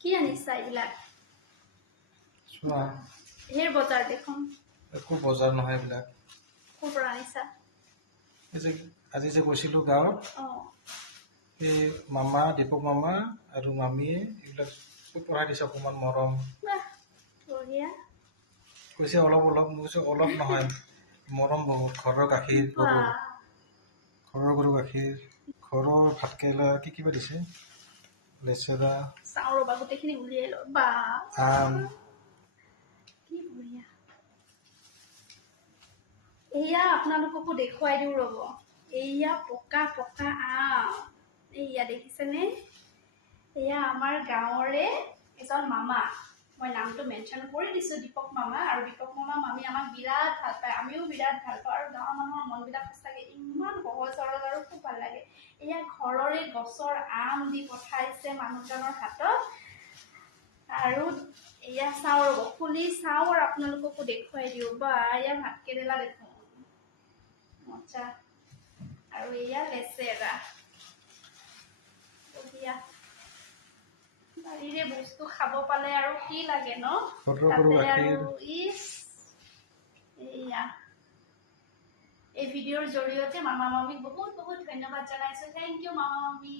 কি আনিছা এইবিলাক চোৱা হেৰ বজাৰ দেখোন একো বজাৰ নহয় এইবিলাক ক'ৰ পৰা আনিছা এই যে আজি যে গৈছিলোঁ গাঁৱত এই মামা দীপক মামা আৰু মামীয়ে এইবিলাক চব পঢ়াই দিছে অকণমান মৰম বাহ বঢ়িয়া কৈছে অলপ অলপ মই কৈছোঁ অলপ নহয় মৰম বহুত ঘৰৰ গাখীৰ ঘৰৰ গাখীৰ ঘৰৰ ভাতকেৰেলা কি কিবা দিছে লেচেৰা চাওঁ ৰ'বা গোটেইখিনি উলিয়াই ল বা আম কি বঢ়িয়া এয়া আপোনালোককো দেখুৱাই দিওঁ ৰ'ব এয়া পকা পকা আম এয়া দেখিছেনে এয়া আমাৰ গাঁৱৰে এজন মামা মই নামটো মেনশ্যন কৰি দিছোঁ দীপক মামা আৰু দীপক মামা মামী আমাক বিৰাট ভাল পায় আমিও বিৰাট ভাল পাওঁ আৰু গাঁৱৰ মানুহৰ মনবিলাক সঁচাকৈ ইমান সহজ সৰল আৰু খুব ভাল লাগে এয়া ঘৰৰে গছৰ আম দি পঠাইছে মানুহজনৰ হাতত আৰু এয়া চাওঁ ৰ'ব খুলি চাওঁ আৰু আপোনালোককো দেখুৱাই দিওঁ বা এয়া ভাতকেৰেলা দেখোন মজা আৰু এয়া লেচেৰা বঢ়িয়া বাৰীৰে বস্তু খাব পালে আৰু কি লাগে ন তাতে আৰু ইছ এয়া এই ভিডিঅ'ৰ জৰিয়তে মামা মামীক বহুত বহুত ধন্যবাদ জনাইছোঁ থেংক ইউ মামা মামী